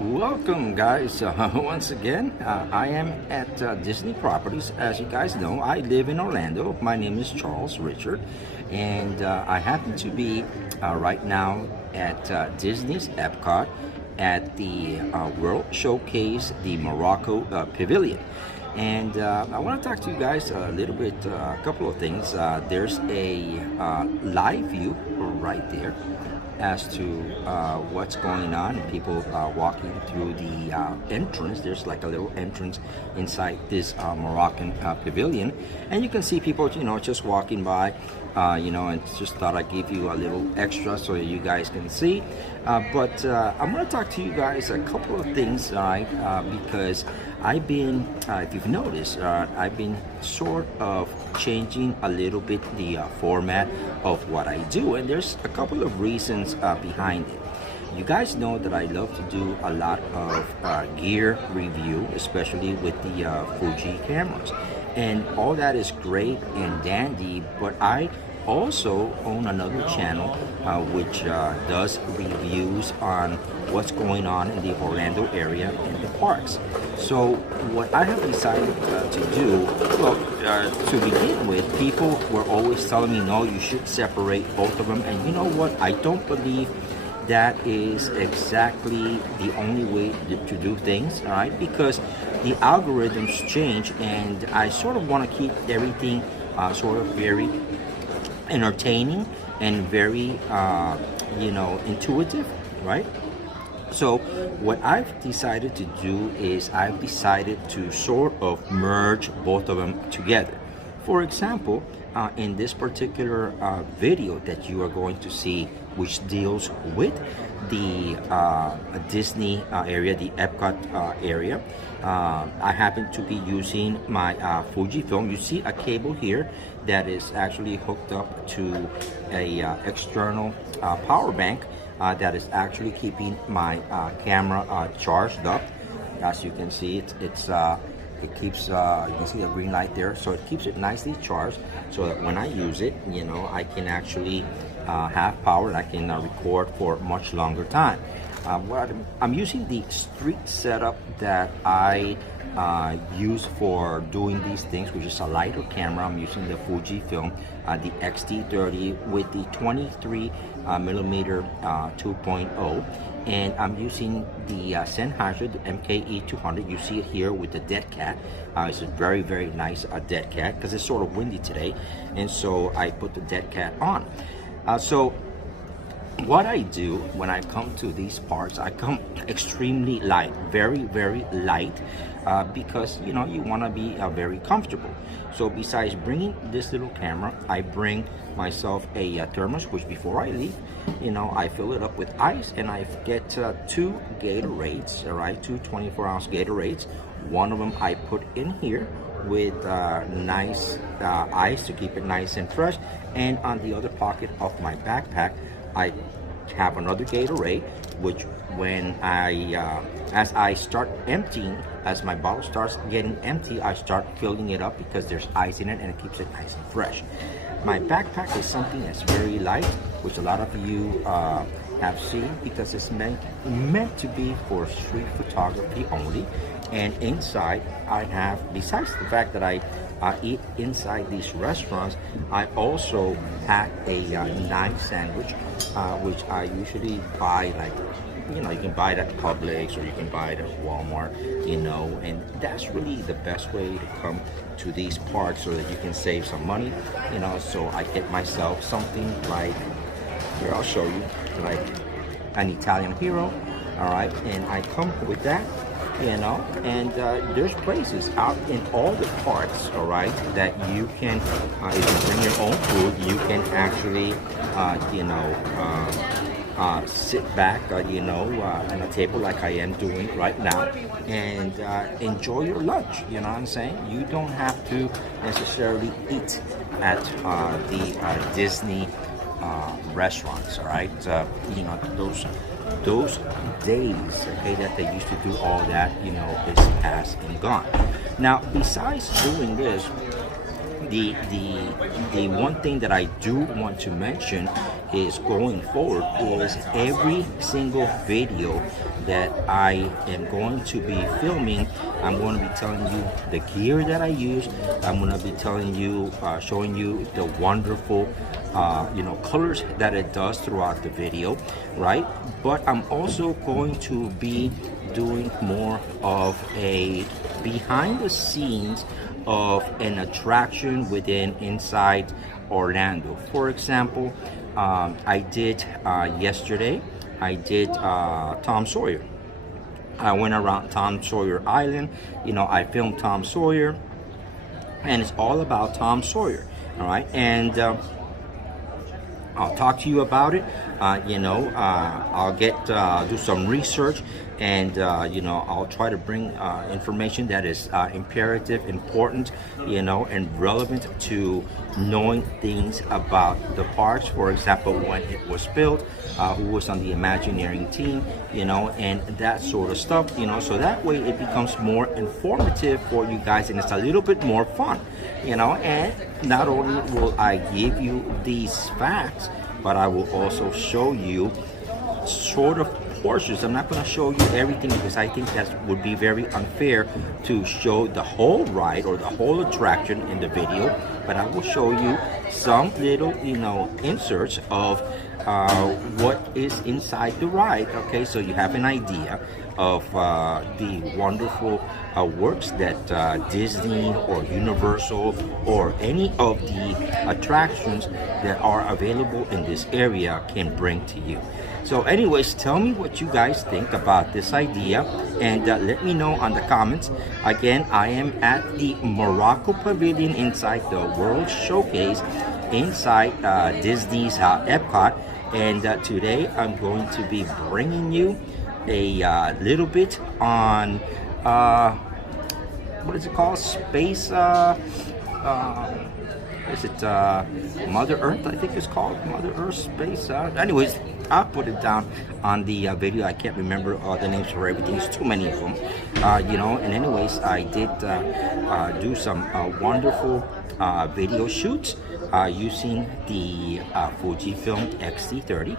Welcome, guys. Once again, I am at Disney Properties. As you guys know, I live in Orlando. My name is Charles Richard, and I happen to be right now at Disney's Epcot at the World Showcase, the Morocco Pavilion. And I want to talk to you guys a little bit, a couple of things. There's a live view right there as to what's going on, and people walking through the entrance. There's like a little entrance inside this Moroccan pavilion, and you can see people, just walking by, and just thought I'd give you a little extra so that you guys can see. But I'm going to talk to you guys a couple of things, all right, because I've been, if you've noticed, I've been sort of changing a little bit the format of what I do, and there's a couple of reasons behind it. You guys know that I love to do a lot of gear review, especially with the Fuji cameras, and all that is great and dandy, but I also own another channel which does reviews on what's going on in the Orlando area in the parks. So what I have decided to do, well, to begin with, people were always telling me, no, you should separate both of them, and you know what, I don't believe that is exactly the only way to do things, all right, because the algorithms change, and I sort of want to keep everything sort of very entertaining and very intuitive, right? So what I've decided to do is I've decided to sort of merge both of them together. For example, in this particular video that you are going to see, which deals with the Disney area, the Epcot area, I happen to be using my Fujifilm. You see a cable here that is actually hooked up to a external power bank that is actually keeping my camera charged up. As you can see, it keeps, you can see a green light there, so it keeps it nicely charged, so that when I use it, I can actually have power, and I can record for much longer time. I'm using the street setup that I use for doing these things, which is a lighter camera. I'm using the Fujifilm, the X-T30 with the 23 millimeter 2.0, and I'm using the Sennheiser, the MKE200. You see it here with the dead cat. It's a very, very nice dead cat, because it's sort of windy today, and so I put the dead cat on. So what I do when I come to these parks, I come extremely light, very, very light, because you want to be very comfortable. So besides bringing this little camera, I bring myself a thermos, which before I leave, I fill it up with ice, and I get two Gatorades, all right, two 24-ounce Gatorades. One of them I put in here with nice ice to keep it nice and fresh, and on the other pocket of my backpack I have another Gatorade, which when as I start emptying, as my bottle starts getting empty, I start filling it up, because there's ice in it and it keeps it nice and fresh. My backpack is something that's very light, which a lot of you have seen, because it's meant to be for street photography only. And inside I have, besides the fact that I eat inside these restaurants, I also pack a nice sandwich, which I usually buy, like, you can buy it at Publix, or you can buy it at Walmart, and that's really the best way to come to these parks, so that you can save some money, so I get myself something like, here, I'll show you, like an Italian Hero, all right, and I come with that, and there's places out in all the parks, all right, that you can, if you bring your own food, you can actually, sit back, on a table like I am doing right now, and enjoy your lunch. You know what I'm saying? You don't have to necessarily eat at the Disney restaurants, all right? Those days, okay, that they used to do all that, is past and gone. Now, besides doing this, the one thing that I do want to mention is going forward is every single video that I am going to be filming, I'm going to be telling you the gear that I use. I'm going to be telling you, showing you the wonderful colors that it does throughout the video, right? But I'm also going to be doing more of a behind the scenes of an attraction inside Orlando. For example, I did yesterday, I did Tom Sawyer. I went around Tom Sawyer Island. I filmed Tom Sawyer, and it's all about Tom Sawyer. All right, and I'll talk to you about it. I'll do some research, and I'll try to bring information that is imperative, important, and relevant to knowing things about the parks. For example, when it was built, who was on the Imagineering team, and that sort of stuff, so that way it becomes more informative for you guys, and it's a little bit more fun, and not only will I give you these facts, but I will also show you sort of portions. I'm not going to show you everything because I think that would be very unfair to show the whole ride or the whole attraction in the video, but I will show you some little, inserts of what is inside the ride, okay? So you have an idea of the wonderful works that Disney or Universal or any of the attractions that are available in this area can bring to you. So anyways, tell me what you guys think about this idea, and let me know on the comments. Again, I am at the Morocco Pavilion inside the World Showcase inside Disney's Epcot, and today I'm going to be bringing you a little bit on what is it called? Space is it Mother Earth? I think it's called Mother Earth Space. Anyways, I'll put it down on the video. I can't remember the names for everything. There's too many of them, And anyways, I did do some wonderful video shoots using the Fujifilm X-T30,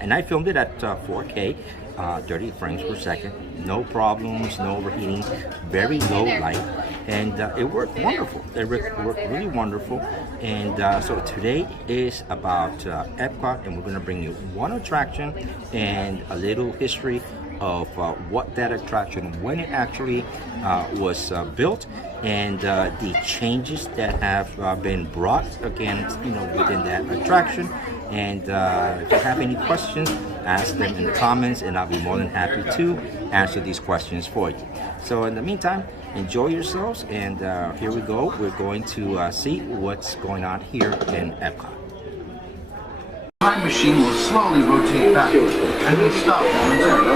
and I filmed it at 4K. 30 frames per second, no problems, no overheating, very low light, and it worked wonderful. It worked really wonderful. And so today is about Epcot, and we're going to bring you one attraction and a little history of what that attraction, when it actually was built, and the changes that have been brought again, within that attraction. And if you have any questions, ask them in the comments, and I'll be more than happy to answer these questions for you. So in the meantime, enjoy yourselves, and here we go. We're going to see what's going on here in Epcot. The time machine will slowly rotate backwards and will stop momentarily.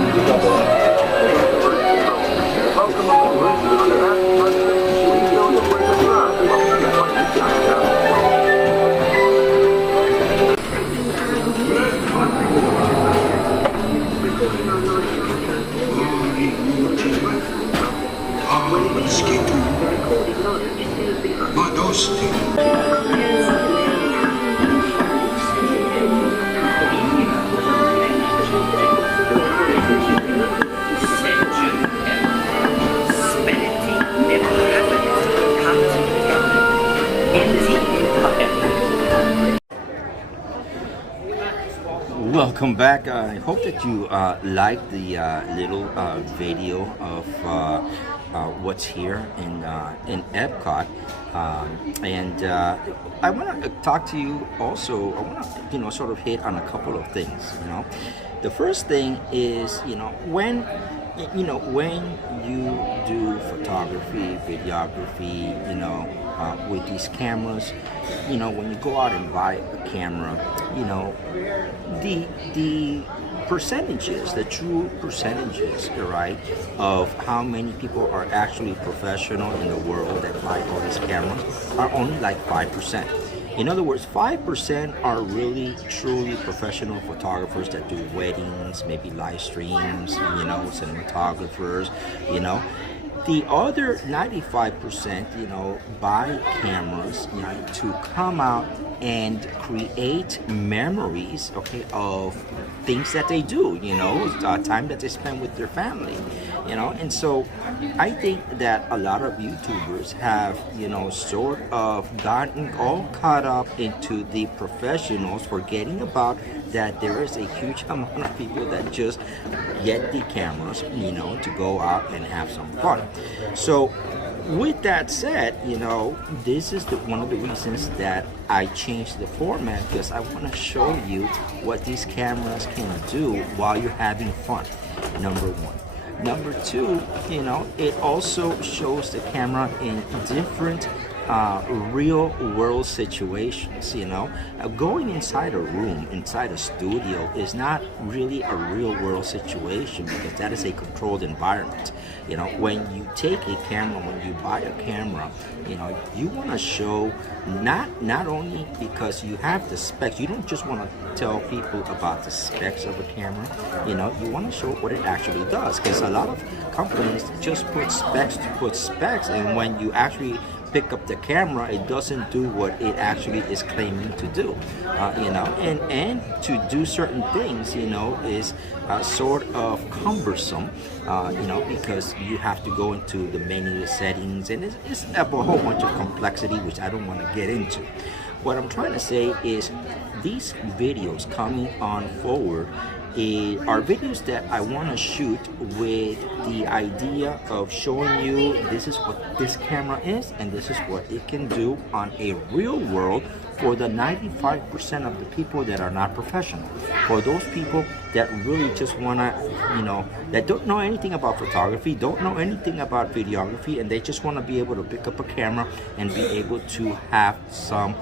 Welcome aboard. Welcome back. I hope that you liked the little video of what's here in Epcot, and I want to talk to you also. I want to sort of hit on a couple of things. The first thing is when you do photography, videography, with these cameras, when you go out and buy a camera, the percentages, the true percentages, right, of how many people are actually professional in the world that buy all these cameras are only like 5%. In other words, 5% are really, truly professional photographers that do weddings, maybe live streams, cinematographers, The other 95%, buy cameras, to come out and create memories, okay, of things that they do, time that they spend with their family, and so I think that a lot of YouTubers have, sort of gotten all caught up into the professionals, forgetting about that there is a huge amount of people that just get the cameras, to go out and have some fun. So with that said, this is one of the reasons that I changed the format, because I want to show you what these cameras can do while you're having fun, number one. Number two, it also shows the camera in different real world situations. Going inside a room, inside a studio, is not really a real world situation, because that is a controlled environment. When you take a camera, when you buy a camera, you want to show not only because you have the specs. You don't just want to tell people about the specs of a camera. You want to show what it actually does, because a lot of companies just put specs to put specs, and when you actually pick up the camera, it doesn't do what it actually is claiming to do, and to do certain things, is sort of cumbersome, because you have to go into the menu settings, and it's a whole bunch of complexity, which I don't want to get into. What I'm trying to say is these videos coming on forward are videos that I want to shoot with the idea of showing you this is what this camera is, and this is what it can do on a real world for the 95% of the people that are not professional. For those people that really just want to, that don't know anything about photography, don't know anything about videography, and they just want to be able to pick up a camera and be able to have some,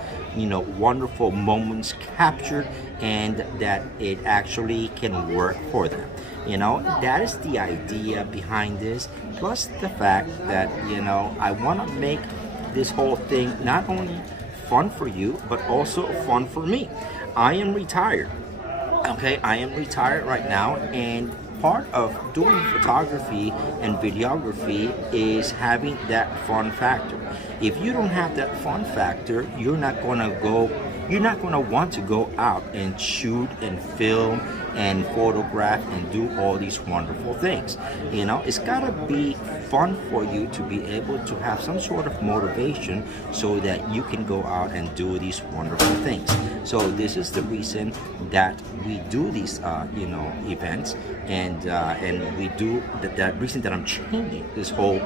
wonderful moments captured, and that it actually can work for them. That is the idea behind this, plus the fact that, I want to make this whole thing not only fun for you, but also fun for me. I am retired. Okay, I am retired right now, and part of doing photography and videography is having that fun factor. If you don't have that fun factor, you're not going to want to go out and shoot and film and photograph and do all these wonderful things. It's got to be fun for you to be able to have some sort of motivation so that you can go out and do these wonderful things. So this is the reason that we do these, events, and we do that reason that I'm changing this whole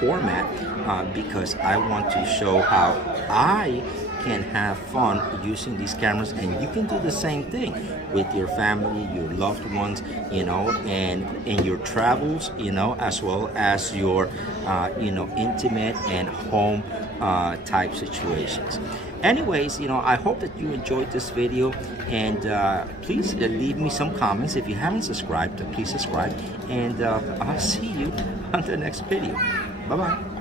format, because I want to show how I can have fun using these cameras, and you can do the same thing with your family, your loved ones, and in your travels, as well as your intimate and home type situations. Anyways, I hope that you enjoyed this video, and please leave me some comments. If you haven't subscribed, please subscribe, and I'll see you on the next video. Bye bye.